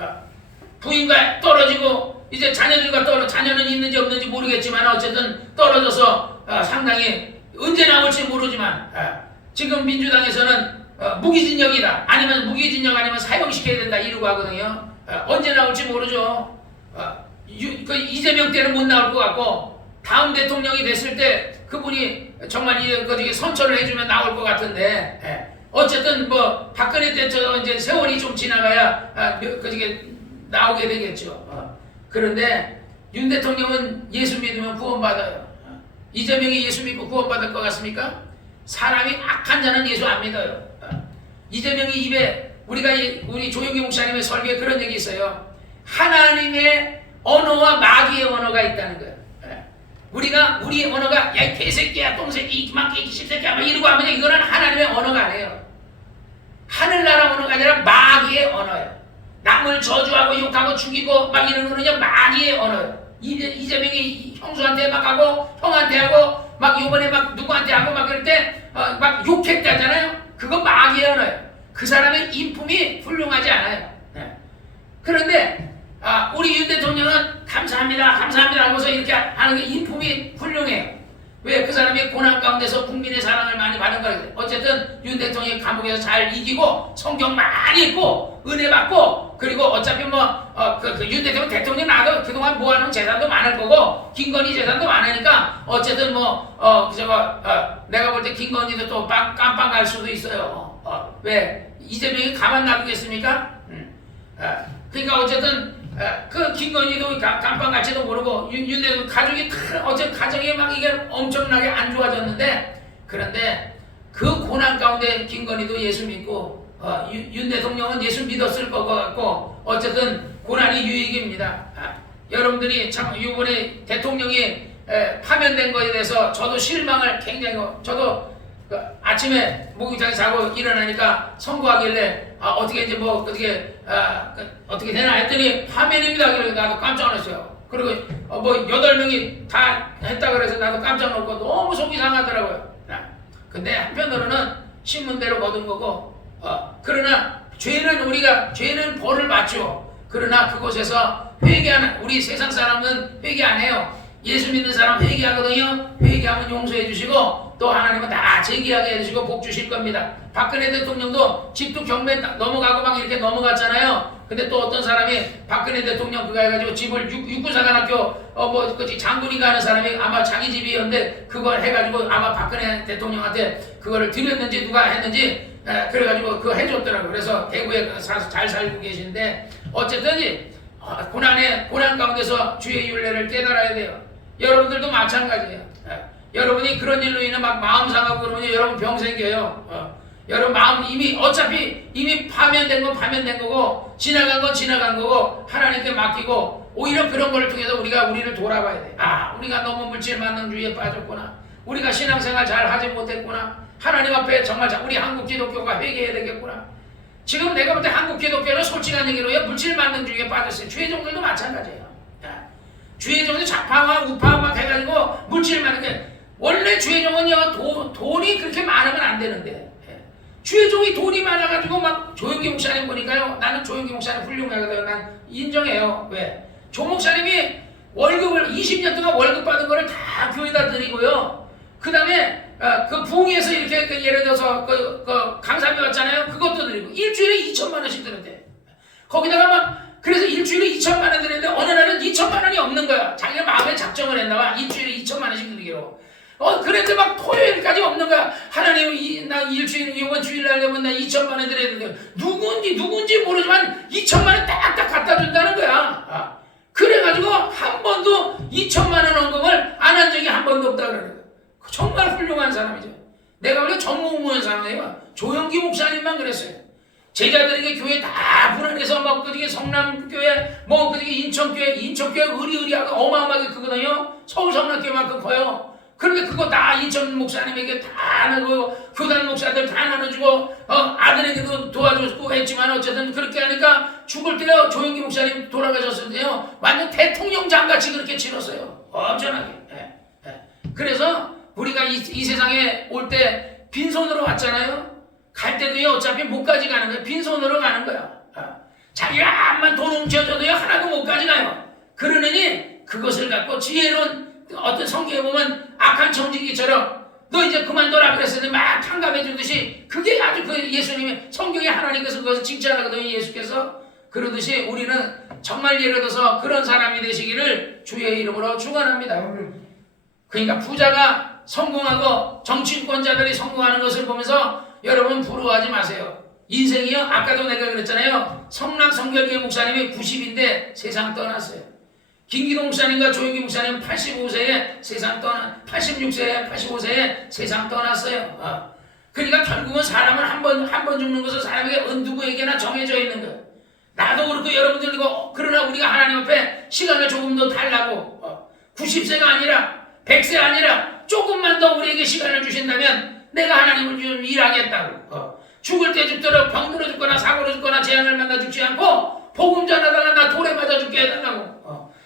부인과 떨어지고 이제 자녀들과 자녀는 있는지 없는지 모르겠지만 어쨌든 떨어져서 상당히 언제 나올지 모르지만 지금 민주당에서는 무기징역이다 아니면 무기징역 아니면 사형시켜야 된다 이러고 하거든요. 언제 나올지 모르죠. 그 이재명 때는 못 나올 것 같고 다음 대통령이 됐을 때 그분이 정말 선처를 해주면 나올 것 같은데 어쨌든 뭐 박근혜 때처럼 이제 세월이 좀 지나가야 나오게 되겠죠. 그런데 윤 대통령은 예수 믿으면 구원받아요. 이재명이 예수 믿고 구원받을 것 같습니까? 사람이 악한 자는 예수 안 믿어요. 이재명이 입에 우리 조용기 목사님의 설교에 그런 얘기 있어요. 하나님의 언어와 마귀의 언어가 있다는 거예요. 우리 언어가 야 이 개새끼야 똥새끼 이만깨 십새끼야 막 이러고 하면 이거는 하나님의 언어가 아니에요. 하늘나라 언어가 아니라 마귀의 언어예요. 남을 저주하고 욕하고 죽이고 막 이런 거는요 마귀의 언어예요. 이재명이 형수한테 막 하고 형한테 하고 막 요번에 막 누구한테 하고 막 그럴 때 막 욕했다잖아요. 그거 마귀의 언어예요. 그 사람의 인품이 훌륭하지 않아요. 그런데 우리 윤 대통령은 감사합니다 하고서 이렇게 하는 게 인품이 훌륭해요. 왜? 그 사람이 고난 가운데서 국민의 사랑을 많이 받은 거예요. 어쨌든 윤 대통령이 감옥에서 잘 이기고 성경 많이 읽고 은혜 받고 그리고 어차피 윤 대통령 나도 그동안 모아놓은 재산도 많을 거고 김건희 재산도 많으니까 어쨌든 내가 볼 때 김건희도 또 깜빵 갈 수도 있어요. 왜? 이재명이 가만 놔두겠습니까? 그러니까 어쨌든 그 김건희도 깜빵갈지도 모르고 윤대도 가족이 어째 가정이 막 이게 엄청나게 안 좋아졌는데, 그런데 그 고난 가운데 김건희도 예수 믿고 윤 대통령은 예수 믿었을 것 같고 어쨌든 고난이 유익입니다. 여러분들이 참 이번에 대통령이 파면된 거에 대해서 저도 실망을 굉장히, 저도 아침에 목욕탕에 자고 일어나니까 선고하길래 어떻게 이제 뭐 어떻게 되나 했더니 파면입니다. 그래서 나도 깜짝 놀랐어요. 그리고 뭐 8명이 다 했다 그래서 나도 깜짝 놀고 너무 속이 상하더라고요. 근데 한편으로는 신문대로 거둔 거고, 그러나 죄는 벌을 받죠. 그러나 그곳에서 회개하는, 우리 세상 사람은 회개 안 해요. 예수 믿는 사람 회개하거든요. 회개하면 용서해 주시고 또 하나님은 다 재기하게 해주시고 복 주실 겁니다. 박근혜 대통령도 집도 경매 넘어가고 막 이렇게 넘어갔잖아요. 근데 또 어떤 사람이 박근혜 대통령 그거 해가지고 집을 육군사관학교 장군인가 하는 사람이 아마 자기 집이었는데 그걸 해가지고 아마 박근혜 대통령한테 그거를 드렸는지 누가 했는지 그래가지고 그거 해줬더라고요. 그래서 대구에 잘 살고 계신데 어쨌든 고난 가운데서 주의 윤례를 깨달아야 돼요. 여러분들도 마찬가지예요. 여러분이 그런 일로 인해 막 마음 상하고 그러면 여러분 병 생겨요. 여러분 마음 어차피 이미 파면된 건 파면된 거고 지나간 건 지나간 거고 하나님께 맡기고 오히려 그런 걸 통해서 우리를 돌아봐야 돼. 우리가 너무 물질 만능주의에 빠졌구나. 우리가 신앙생활 잘 하지 못했구나. 하나님 앞에 정말 우리 한국 기독교가 회개해야 되겠구나. 지금 내가 볼 때 한국 기독교는 솔직한 얘기로 물질 만능주의에 빠졌어요. 주의종들도 마찬가지예요. 주의종도 좌파와 우파 막 해가지고 물질 만능. 원래 주의종은요 돈이 그렇게 많으면 안 되는데 주의종이 돈이 많아가지고 막 조영기 목사님 보니까요, 나는 조영기 목사님 훌륭하거든요. 난 인정해요. 왜? 조 목사님이 월급을 20년 동안 월급 받은 거를 다 교회에다 드리고요. 그 다음에 그 부흥에서 이렇게 예를 들어서 그 강사비 왔잖아요. 그것도 드리고 일주일에 2천만 원씩 드는데 거기다가 막 그래서 일주일에 2천만 원 드리는데 어느 날은 2천만 원이 없는 거야. 자기가 마음에 작정을 했나봐. 일주일에 2천만 원씩 드리기로. 그랬는데 막 토요일까지 없는 거야. 하나님, 나 이번 주일날 되면 나 2천만 원 드려야 되는데 누군지 모르지만 2천만 원 딱딱 갖다 준다는 거야. 그래가지고 한 번도 2천만 원 원금을 안 한 적이 한 번도 없다 그러는 거야. 정말 훌륭한 사람이죠. 내가 원래 전무후무한 사람이에요. 조영기 목사님만 그랬어요. 제자들에게 교회 다 분할해서 막 그게 성남교회 그게 인천교회 의리하고 어마어마하게 크거든요. 서울 성남교회만큼 커요. 그런데 그거 다 인천 목사님에게 다 나누고 교단 목사들 다 나눠주고 아들에게도 도와주고 했지만 어쨌든 그렇게 하니까 죽을 때 조영기 목사님 돌아가셨을 때요 완전 대통령장같이 그렇게 치렀어요. 엄청나게. 그래서 우리가 이 세상에 올 때 빈손으로 왔잖아요. 갈 때도요 어차피 못 가져가는 거예요. 빈손으로 가는 거야. 자기가 암만 돈 훔쳐줘도요 하나도 못 가져가요. 그러느니 그것을 갖고 지혜로운 어떤 성경에 보면 악한 청지기처럼 너 이제 그만둬라 그랬을 막 탕감해 주듯이 그게 아주 예수님의 성경에 하나님께서 그것을 칭찬하거든요. 예수께서 그러듯이 우리는 정말 예를 들어서 그런 사람이 되시기를 주의 이름으로 축원합니다. 그러니까 부자가 성공하고 정치권자들이 성공하는 것을 보면서 여러분 부러워하지 마세요. 인생이요 아까도 내가 그랬잖아요. 성남 성결교회 목사님이 90인데 세상 떠났어요. 김기동 목사님과 조영기 목사님은 85세에 세상 85세에 세상 떠났어요. 그러니까 결국은 사람은 한 번 죽는 것은 사람에게 누구에게나 정해져 있는 거예요. 나도 그렇고 여러분들도 그러나 우리가 하나님 앞에 시간을 조금 더 달라고 90세가 아니라 100세 아니라 조금만 더 우리에게 시간을 주신다면 내가 하나님을 좀 일하겠다고 죽을 때 죽더라도 병들어 죽거나 사고로 죽거나 재앙을 만나 죽지 않고 복음 전하다가 나 돌에 맞아 죽게 해달라고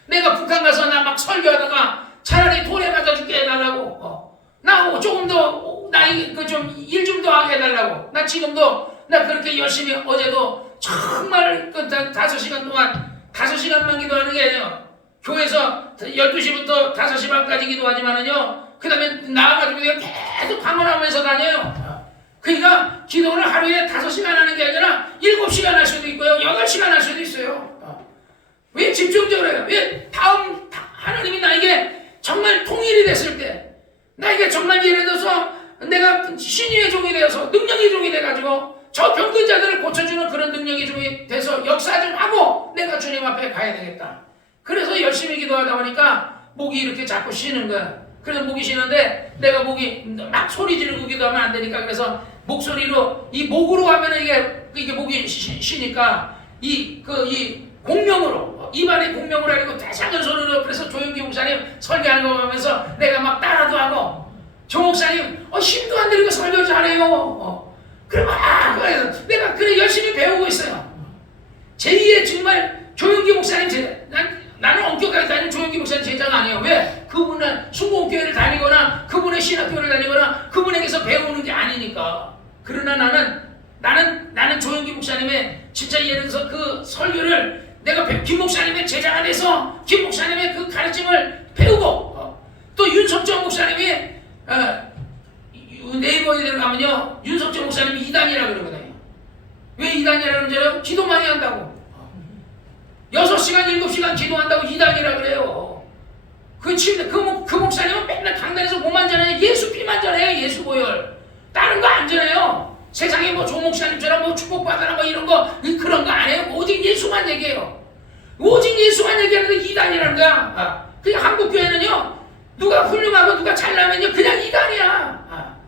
내가 북한 가서 나 막 설교하다가 차라리 돌에 맞아 죽게 해달라고 나 조금 더 나 일 좀 더 하게 해달라고 나 지금도 나 그렇게 열심히 어제도 정말 5시간 동안 5시간만 기도하는 게 아니에요. 교회에서 12시부터 5시 반까지 기도하지만은요 그 다음에 나와가지고 내가 계속 방언하면서 다녀요. 그러니까 기도를 하루에 5시간 하는 게 아니라 7시간 할 수도 있고요 8시간 할 수도 있어요. 왜 집중적으로 해요? 왜 하나님이 나에게 정말 통일이 됐을 때 나에게 정말 예를 들어서 내가 신유의 종이 되어서 능력의 종이 돼가지고 저 병든 자들을 고쳐주는 그런 능력이 좀 돼서 역사 좀 하고 내가 주님 앞에 가야 되겠다. 그래서 열심히 기도하다 보니까 목이 이렇게 자꾸 쉬는 거야. 그래서 목이 쉬는데 내가 목이 막 소리 지르고 기도하면 안 되니까 그래서 목소리로 이 목으로 하면 이게 목이 쉬니까 이 공명으로 입안에 공명으로 하고 작은 소리로 그래서 조영기 목사님 설교하는 거 보면서 내가 막 따라도 하고 조 목사님 힘도 안 들이고 설교 잘해요. 그래 막 내가 그래 열심히 배우고 있어요. 제2의 정말 조영기 목사님 나는 엄격하게 다니는 조영기 목사님 제자가 아니에요. 왜? 그분은 순복음교회를 다니거나 그분의 신학교를 다니거나 그분에게서 배우는 게 아니니까. 그러나 나는 조영기 목사님의 진짜 예를 들어서 그 설교를 내가 김 목사님의 제자가 돼서 김 목사님의 그 가르침을 배우고 또 윤석정 목사님이 네이버에 들어가면요 윤석정 목사님이 이단이라 그러거든요. 왜 이단이라 그러는지 알아요? 기도 많이 한다고. 6시간 7시간 기도한다고 이단이라 그래요. 그 목사님은 맨날 강단에서 뭐만 전해요? 예수 피만 전해요. 예수 보혈. 다른 거 안 전해요. 세상에 조 목사님처럼 축복받아라 이런 거 그런 거 안 해요. 오직 예수만 얘기해요. 오직 예수만 얘기하는데 이단이라는 거야. 그러니까 한국 교회는요 누가 훌륭하고 누가 잘나면요 그냥 이단이야.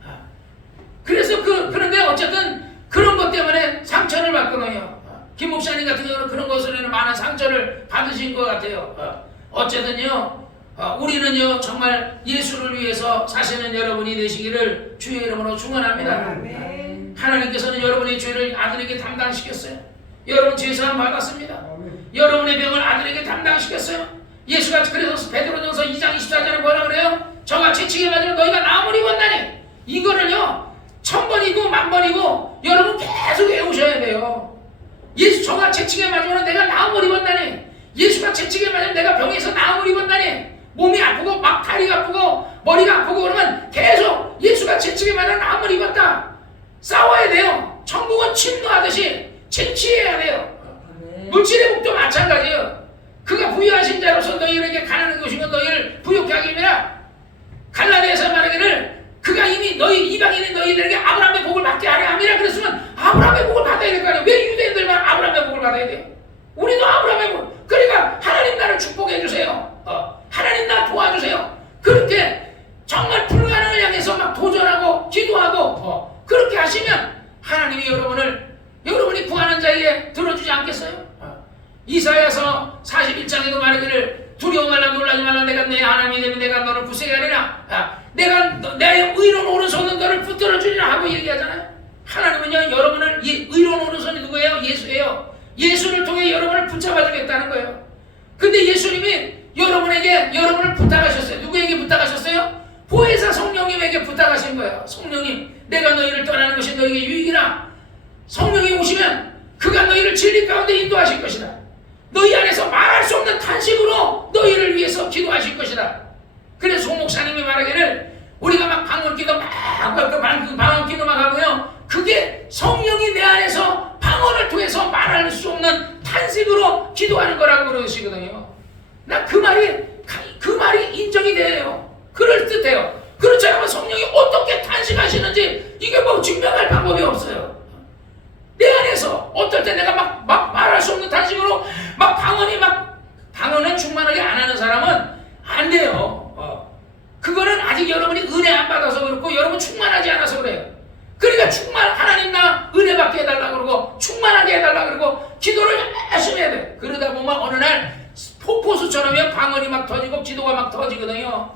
그래서 그런데 어쨌든 그런 것 때문에 상처를 받거든요. 김 목사님 같은 경우는 그런 것으로는 많은 상처를 받으신 것 같아요. 어쨌든요 우리는요 정말 예수를 위해서 사시는 여러분이 되시기를 주의 이름으로 축원합니다. 하나님께서는 여러분의 죄를 아들에게 담당시켰어요. 여러분 죄사함 받았습니다. 여러분의 병을 아들에게 담당시켰어요. 예수가 그래서 베드로전서 2장 24절에 뭐라 그래요? 저가 채찍에 맞으면 너희가 나음을 입었나니. 이거를요 1000번이고 10,000번이고 여러분 계속 외우셔야 돼요. 예수 저가 채찍에 맞으면 내가 나음을 입었다니. 예수가 채찍에 맞으면 내가 병에서 나음을 입었다니. 몸이 아프고 막 다리가 아프고 머리가 아프고 그러면 계속 예수가 채찍에 맞으면 나음을 입었다. 싸워야 돼요. 천국은 침노하듯이 쟁취해야 돼요. 물질의 복도 마찬가지예요. 그가 부유하신 자로서 너희에게 가난한 것이면 너희를 부욕케 하기 위하여 갈라디아서 말하기를 그가 이미 너희 이방인인 너희들에게 아브라함의 복을 받게 하려 함이라 그랬으면 아브라함의 복을 받아야 될 거 아니에요. 왜 유대인들만 아브라함의 복을 받아야 돼요? 우리도 아브라함의 복. 그러니까 하나님 나를 축복해 주세요. 하나님 나 도와주세요. 그렇게 정말 불가능을 향해서 막 도전하고 기도하고 그렇게 하시면 하나님이 여러분이 구하는 자에게 들어주지 않겠어요? 이사야서 41장에도 말하기를 두려워 말라 놀라지 말라 내가 내 하나님이 되면 내가 너를 굳세게 하리라. 내가 내 의로운 오른손은 너를 붙들어 주리라 하고 얘기하잖아요. 하나님은요 여러분을 의로운 오른손이 누구예요? 예수예요. 예수를 통해 여러분을 붙잡아 주겠다는 거예요. 근데 예수님이 여러분을 부탁하셨어요. 누구에게 부탁하셨어요? 보혜사 성령님에게 부탁하신 거예요. 성령님 내가 너희를 떠나는 것이 너희에게 유익이라. 성령이 오시면 그가 너희를 진리 가운데 인도하실 것이다. 너희 안에서 말할 수 없는 탄식으로 너희를 위해서 기도하실 것이다. 그래서 송 목사님이 말하기를 우리가 막 방언기도 방언기도 막 하고요. 그게 성령이 내 안에서 방언을 통해서 말할 수 없는 탄식으로 기도하는 거라고 그러시거든요. 나 그 말이 인정이 돼요. 그럴듯해요. 그렇지 않으면 성령이 어떻게 탄식하시는지 이게 증명할 방법이 없어요. 내 안에서 어떨 때 내가 막 말할 수 없는 탄식으로 방언은 충만하게 안 하는 사람은 안 돼요. 그거는 아직 여러분이 은혜 안 받아서 그렇고 여러분 충만하지 않아서 그래요. 그러니까 하나님 나 은혜 받게 해달라고 그러고 충만하게 해달라고 그러고 기도를 열심히 해야 돼. 그러다 보면 어느 날 폭포수처럼 방언이 막 터지고 기도가 막 터지거든요.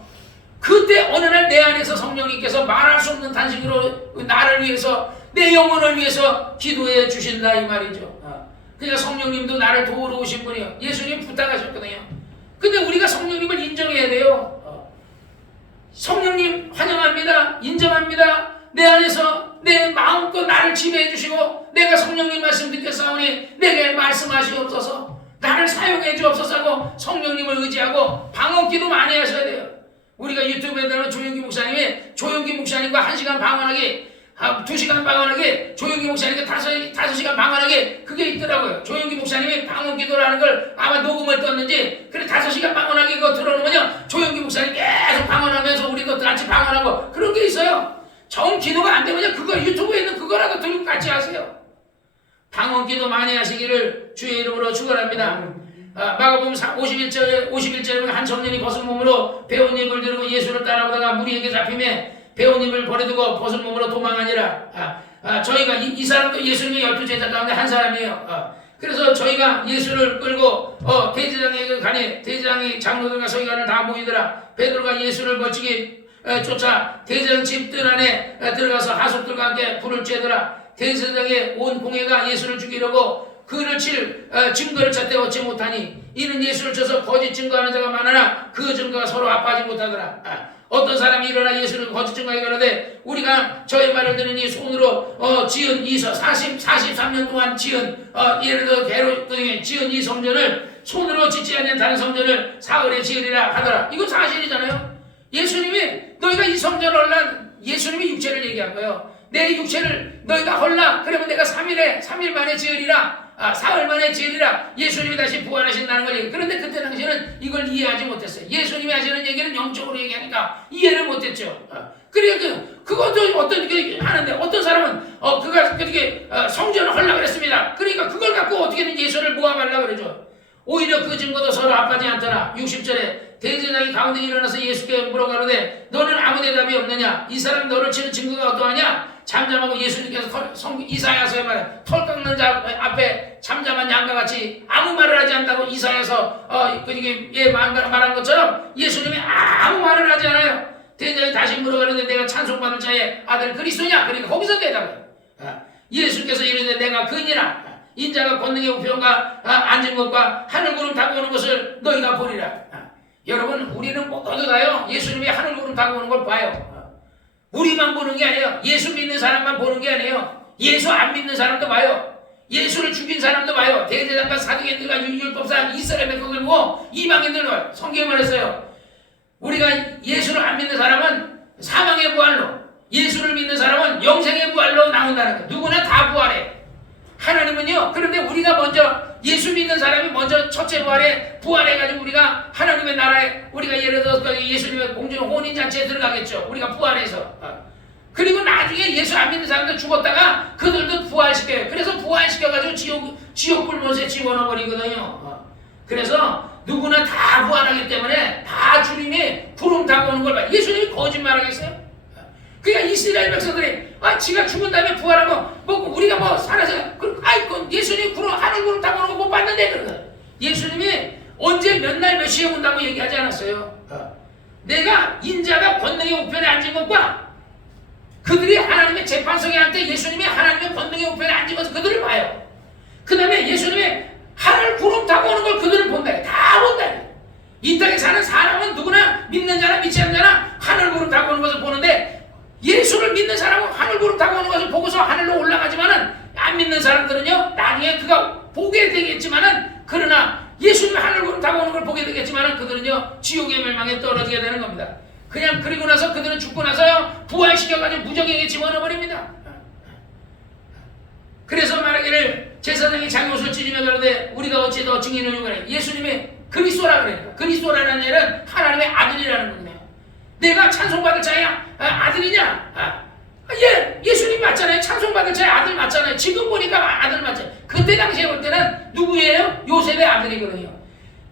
그때 어느 날 내 안에서 성령님께서 말할 수 없는 탄식으로 나를 위해서 내 영혼을 위해서 기도해 주신다 이 말이죠. 그러니까 성령님도 나를 도우러 오신 분이에요. 예수님 부탁하셨거든요. 근데 우리가 성령님을 인정해야 돼요. 성령님 환영합니다. 인정합니다. 내 안에서 내 마음껏 나를 지배해 주시고 내가 성령님 말씀 듣겠사오니 내게 말씀하시옵소서. 나를 사용해 주옵소서 하고 성령님을 의지하고 방언기도 많이 하셔야 돼요. 우리가 유튜브에 들어가면 조영기 목사님과 1시간 방언하기 2시간 방언하기 조영기 목사님과 5시간 방언하기 그게 있더라고요. 조영기 목사님이 방언기도를 하는 걸 아마 녹음을 떴는지 그래 5시간 방언하기 그거 들어놓으면요 조영기 목사님 계속 방언하면서 우리도 같이 방언하고 그런 게 있어요. 정 기도가 안 되면요 그거 유튜브에 있는 그거라도 들고 같이 하세요. 방언기도 많이 하시기를 주의 이름으로 축원합니다. 마가복음 51절에 한 청년이 벗은 몸으로 배운 입을 들고 예수를 따라오다가 무리에게 잡힘에 배운 입을 버려두고 벗은 몸으로 도망하니라. 저희가 이 사람도 예수님의 12제자 가운데 한 사람이에요. 그래서 저희가 예수를 끌고 대제장에게 가니 대제장이 장로들과 서기관을 다 모이더라. 베드로가 예수를 멋지게 쫓아 대제장 집들 안에 들어가서 하숙들과 함께 불을 쬐더라. 대제장의 온 공회가 예수를 죽이려고 그를 칠 증거를 찾되 얻지 못하니 이는 예수를 쳐서 거짓 증거하는 자가 많으나 그 증거가 서로 합하지 못하더라. 어떤 사람이 일어나 예수를 거짓 증거하게 가로되 우리가 저의 말을 들으니 손으로 지은 이 43년 동안 지은 예를 들어 게로 등에 지은 이 성전을 손으로 짓지 않는 다른 성전을 사흘에 지으리라 하더라. 이건 사실이잖아요. 예수님이 너희가 이 성전을 헐라, 예수님이 육체를 얘기한 거예요. 내 육체를 너희가 헐라 그러면 내가 3일 만에 지으리라. 사흘 만에 지으리라. 예수님이 다시 부활하신다는 걸. 그런데 그때 당시에는 이걸 이해하지 못했어요. 예수님이 하시는 얘기는 영적으로 얘기하니까 이해를 못했죠. 그러니까 그것도 어떤 게 하는데 어떤 사람은 그가 그렇게 성전을 헐라 그랬습니다. 그러니까 그걸 갖고 어떻게든 예수를 모함하려고 그러죠. 오히려 그 증거도 서로 합하지 않더라. 60절에 대제장이 가운데 일어나서 예수께 물어가로되 너는 아무 대답이 없느냐? 이 사람이 너를 치는 증거가 어떠하냐? 잠잠하고 예수님께서 이사야서에 말해 털 깎는 자 앞에 잠잠한 양과 같이 아무 말을 하지 않다고 이사야서 말한 것처럼 예수님이 아무 말을 하지 않아요. 대제장이 다시 물어가는데 내가 찬송받을 자의 아들 그리스도냐? 그러니까 거기서 대답해요. 예수께서 이르되 내가 그니라. 인자가 권능의 우편과 앉은 것과 하늘구름 타고 오는 것을 너희가 보리라. 여러분 우리는 모두 다요 예수님이 하늘구름 타고 오는 걸 봐요. 우리만 보는 게 아니에요. 예수 믿는 사람만 보는 게 아니에요. 예수 안 믿는 사람도 봐요. 예수를 죽인 사람도 봐요. 대제장과 사두개인들과 율법사 이스라엘 백성들 보고 이방인들 봐요. 성경에 말했어요. 우리가 예수를 안 믿는 사람은 사망의 부활로, 예수를 믿는 사람은 영생의 부활로 나온다는 거예요. 누구나 다 부활해. 하나님은요. 그런데 우리가 먼저 예수 믿는 사람이 먼저 첫째 부활해가지고 우리가 하나님의 나라에 우리가 예를 들어서 예수님의 공중 혼인잔치에 들어가겠죠. 우리가 부활해서. 그리고 나중에 예수 안 믿는 사람들 죽었다가 그들도 부활시켜요. 그래서 부활시켜가지고 지옥불 못에 집어넣어버리거든요. 그래서 누구나 다 부활하기 때문에 다 주님이 구름 타고 오는 걸 봐요. 예수님이 거짓말하겠어요? 그러니까 이스라엘 백성들이 지가 죽은 다음에 부활하고 우리가 살아서 예수님이 하늘 구름 타고 오는 거 못 봤는데 그러거든. 예수님이 언제 몇 날 몇 시에 온다고 얘기하지 않았어요. 내가 인자가 권능의 우편에 앉은 것과 그들이 하나님의 재판석에 앉을 때 예수님이 하나님의 권능의 우편에 앉은 것을 그들을 봐요. 그 다음에 예수님이 하늘 구름 타고 오는 걸 그들은 본다. 다 본다. 이 땅에 사는 사람은 누구나 믿는 자나 믿지 않는 자나 하늘 구름 타고 오는 것을 보는데 예수를 믿는 사람은 하늘 구름 타고 오는 것을 보고서 하늘로 올라가지만은 안 믿는 사람들은요 나중에 그가 보게 되겠지만은 그러나 예수님이 하늘 구름 타고 오는 걸 보게 되겠지만은 그들은요 지옥의 멸망에 떨어지게 되는 겁니다. 그냥 그리고 나서 그들은 죽고 나서요 부활시켜가지고 무적에게 집어넣어버립니다. 그래서 말하기를 제사장이 자기 옷을 찢으며 그러되 우리가 어찌 더 증인을 요구하냐. 예수님이 그리스도라 그래요. 그리스도라는 얘는 하나님의 아들이라는 거예요. 내가 찬송받을 자의 아들이냐? 예수님 맞잖아요. 찬송받을 자의 아들 맞잖아요. 지금 보니까 아들 맞잖아요. 그때 당시에 볼 때는 누구예요? 요셉의 아들이거든요.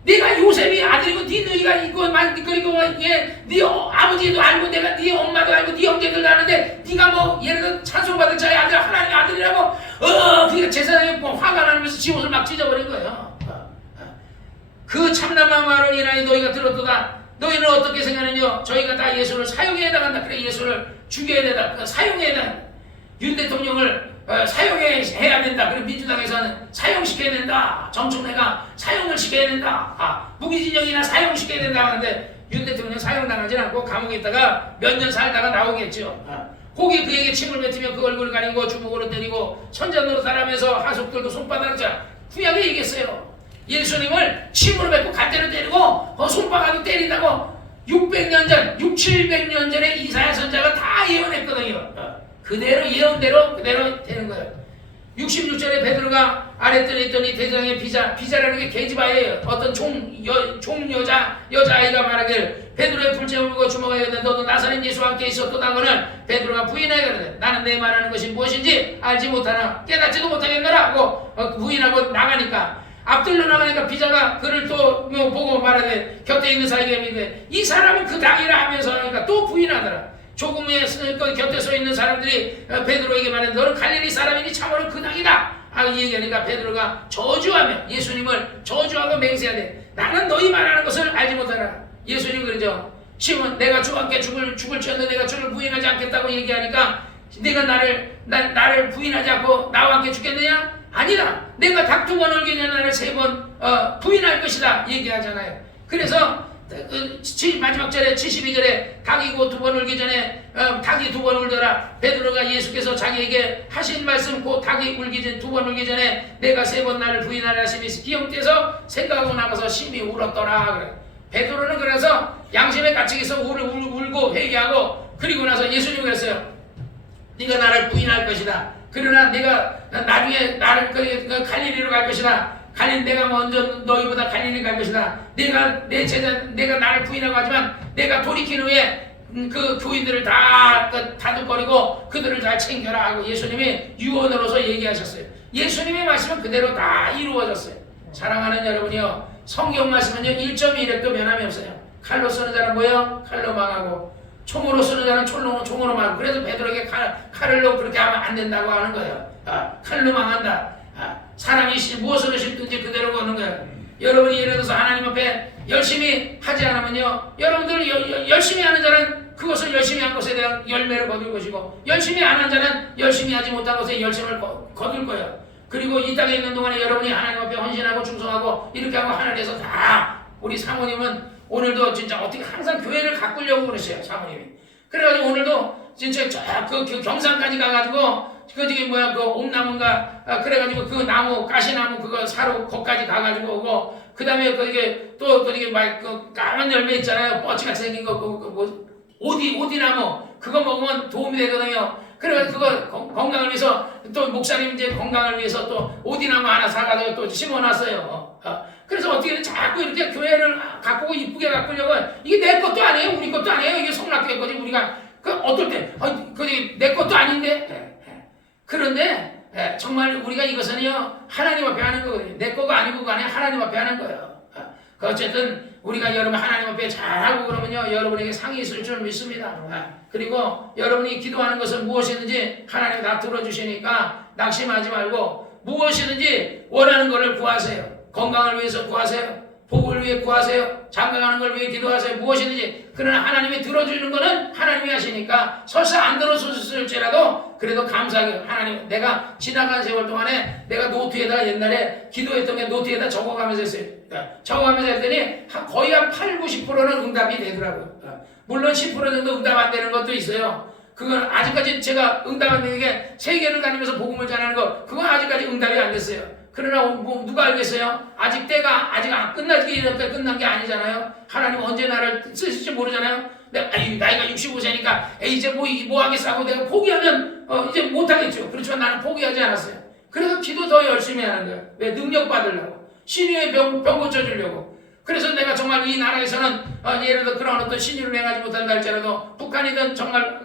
내가 요셉이 아들이고 너희가 이거 그리고 네 아버지도 알고 내가 네 엄마도 알고 네 형제들도 아는데 네가 예를 들어 찬송받을 자의 아들 하나님의 아들이라고 그러니까 제사장이 화가 나면서 지 옷을 막 찢어버린 거예요. 그 참남한 말을 이나니 너희가 들었도다. 너희는 어떻게 생각하느냐? 저희가 다 예수를 사형에 해당한다. 그래 예수를 죽여야 된다. 사형에 해당. 윤 대통령을 사형해야 된다. 그래 민주당에서는 사형시켜야 된다. 정청래가 사형을 시켜야 된다. 무기징역이나 사형시켜야 된다 하는데 윤 대통령 사형당하지 않고 감옥에 있다가 몇 년 살다가 나오겠죠. 혹이 그에게 침을 뱉으며 그 얼굴을 가리고 주먹으로 때리고 선전으로 따라면서 하숙들도 손바닥을 구약에 얘기했어요. 예수님을 침으로 뱉고 갓대로 때리고 손바닥으로 때린다고 600년 전, 700년 전에 이사야 선자가 다 예언했거든요. 그대로 예언대로 그대로 되는 거예요. 66절에 베드로가 아랫뜰에 있더니 대장의 비자라는 게 계집아이예요. 어떤 여자아이가 말하기를 베드로의 불제을 물고 주먹하여 이르되 너도 나사렛 예수와 함께 있었도다거늘 베드로가 부인하여 이르되 나는 내 말하는 것이 무엇인지 알지 못하나 깨닫지도 못하겠노라 하고 부인하고 나가니까 앞들로 나가니까 비자가 그를 또 보고 말하되 곁에 있는 사람에게 이르되 이 사람은 그 당이라 하면서 하니까 또 부인하더라. 조금 후에 곁에 서 있는 사람들이 베드로에게 말하되 너는 갈릴리 사람이니 참으로 그 당이다 하고 얘기하니까 베드로가 저주하며 예수님을 저주하고 맹세하되 나는 너희 말하는 것을 알지 못하라. 예수님 그러죠. 시몬 내가 주와 함께 죽을지언정 내가 주를 부인하지 않겠다고 얘기하니까 네가 나를 부인하지 않고 나와 함께 죽겠느냐? 아니다. 내가 닭 2번 울기 전에 나를 3번 부인할 것이다 얘기하잖아요. 그래서 마지막 절에 72절에 닭이 곧 2번 울기 전에 닭이 2번 울더라. 베드로가 예수께서 자기에게 하신 말씀 곧 닭이 2번 울기 전에 내가 3번 나를 부인하라 하시니 기억돼서 생각하고 나가서 심히 울었더라 그래. 베드로는 그래서 양심의 가책에서 울고 회개하고 그리고 나서 예수님이 그랬어요. 네가 나를 부인할 것이다. 그러나 네가 나중에 나를 갈릴리로 갈 것이다. 내가 먼저 너희보다 갈릴리 갈 것이다. 내가 내 제자 내가 나를 부인하고 하지만 내가 돌이킨 후에 그 교인들을 다 다독거리고 그들을 잘 챙겨라 하고 예수님이 유언으로서 얘기하셨어요. 예수님의 말씀은 그대로 다 이루어졌어요. 사랑하는 여러분이요, 성경 말씀은요 1.1획도 변함이 없어요. 칼로 쓰는 자는 뭐예요? 칼로 망하고 총으로 쓰는 자는 총으로 망하고. 그래서 베드로에게 칼로 그렇게 하면 안 된다고 하는 거예요. 칼로 망한다. 사람이 무엇으로 심든지 그대로 거는 거예요. 여러분이 예를 들어서 하나님 앞에 열심히 하지 않으면요, 여러분들 열심히 하는 자는 그것을 열심히 한 것에 대한 열매를 거둘 것이고 열심히 안 한 자는 열심히 하지 못한 것에 열심을 거둘 거예요. 그리고 이 땅에 있는 동안에 여러분이 하나님 앞에 헌신하고 충성하고 이렇게 하고 하늘에서 다 우리 사모님은 오늘도 진짜 어떻게 항상 교회를 가꾸려고 그러셔요. 사모님이. 그래가지고 오늘도 진짜 그 경산까지 가가지고 그 옴나무인가 그래가지고 그 나무 가시나무 그거 사러 거기까지 가가지고 오고 그 다음에 거기에 또 거기에 그 까만 열매 있잖아요. 뻗치같이 생긴 거 뭐 오디나무 그거 먹으면 도움이 되거든요. 그래가지고 그거 건강을 위해서 또 목사님 이제 건강을 위해서 또 오디나무 하나 사가지고 또 심어놨어요. 그래서 어떻게든 자꾸 이렇게 교회를 가꾸고 이쁘게 가꾸려고 이게 내 것도 아니에요. 우리 것도 아니에요. 이게 성락교회 거지. 우리가 그 어떨 때 그게 내 것도 아닌데 그런데 정말 우리가 이것은요 하나님 앞에 하는 거거든요. 내 거가 아니고 그거 아니에요. 하나님 앞에 하는 거예요. 어쨌든 우리가 여러분 하나님 앞에 잘하고 그러면요 여러분에게 상이 있을 줄 믿습니다. 그리고 여러분이 기도하는 것은 무엇이든지 하나님이 다 들어주시니까 낙심하지 말고 무엇이든지 원하는 것을 구하세요. 건강을 위해서 구하세요. 복을 위해 구하세요. 장가가는 걸 위해 기도하세요. 무엇이든지. 그러나 하나님이 들어주는 거는 하나님이 하시니까 설사 안 들어줬을지라도 그래도 감사하게 하나님 내가 지나간 세월 동안에 내가 노트에다 옛날에 기도했던 게 노트에다 적어가면서 했어요. 적어가면서 했더니 거의 한 8, 90%는 응답이 되더라고요. 물론 10% 정도 응답 안 되는 것도 있어요. 그건 아직까지 제가 응답 안 되는 게 세계를 다니면서 복음을 전하는 거 그건 아직까지 응답이 안 됐어요. 그러나 누가 알겠어요? 아직 때가 안 끝난 게 아니잖아요. 하나님 언제 나를 쓰실지 모르잖아요. 나이가 65세니까 이제 뭐 하겠어 하고 내가 포기하면 이제 못 하겠죠. 그렇지만 나는 포기하지 않았어요. 그래서 기도 더 열심히 하는 거예요. 왜? 능력 받으려고. 신유의 병 고쳐주려고. 그래서 내가 정말 이 나라에서는 예를 들어 그런 어떤 신유를 행하지 못한다 할지라도 북한이든 정말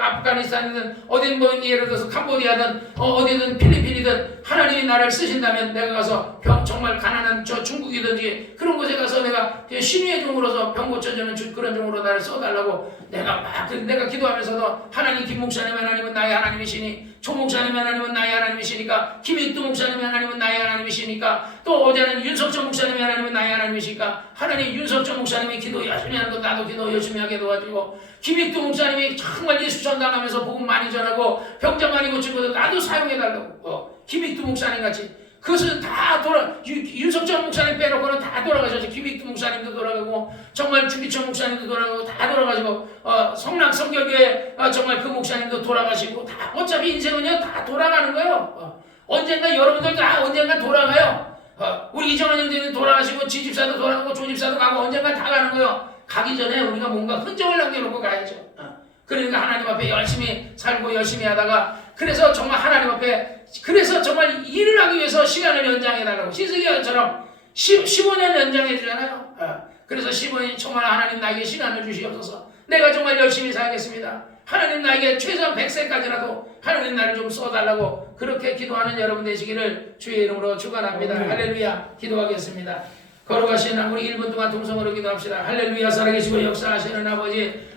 아프가니스탄이든 어딘 예를 들어서 캄보디아든 어디든 필리핀이든 하나님이 나를 쓰신다면 내가 가서 정말 가난한 중국이든지 그런 곳에 가서 내가 신유의 종으로서 병 고쳐주는 그런 종으로 나를 써달라고 내가 기도하면서도 하나님 김 목사님 하나님은 나의 하나님이시니 조 목사님 하나님은 나의 하나님이시니까 김익두 목사님 하나님은 나의 하나님이시니까 또 어제는 윤석철 목사님 하나님은 나의 하나님이시니까 하나님 윤석철 목사님이 기도 열심히 하는 것 나도 기도 열심히 하게 도와주고 김익두 목사님이 정말 예수 전당하면서 복음 많이 전하고 병자 많이 고치고 나도 사용해달라고 김익두 목사님 같이 그것은 다 윤석철 목사님 빼놓고는 다 돌아가셨죠. 김익두 목사님도 돌아가고 정말 주기철 목사님도 돌아가고 다 돌아가시고 성락 성결교회 정말 그 목사님도 돌아가시고 다 어차피 인생은요 다 돌아가는 거예요. 언젠가 여러분들 다 언젠가 돌아가요. 우리 이정환 형제는 돌아가시고 지집사도 돌아가고 조집사도 가고 언젠가 다 가는 거예요. 가기 전에 우리가 뭔가 흔적을 남겨놓고 가야죠. 그러니까 하나님 앞에 열심히 살고 열심히 하다가 그래서 정말 하나님 앞에 그래서 정말 일을 하기 위해서 시간을 연장해달라고 히스기야처럼 15년 연장해 주잖아요. 그래서 시몬이 정말 하나님 나에게 시간을 주시옵소서. 내가 정말 열심히 살겠습니다. 하나님 나에게 최소한 100세까지라도 하나님 나를 좀 써달라고 그렇게 기도하는 여러분 되시기를 주의 이름으로 축원합니다. 할렐루야. 기도하겠습니다. 거룩하신 우리 1분 동안 동성으로 기도합시다. 할렐루야. 살아계시고 역사하시는 아버지,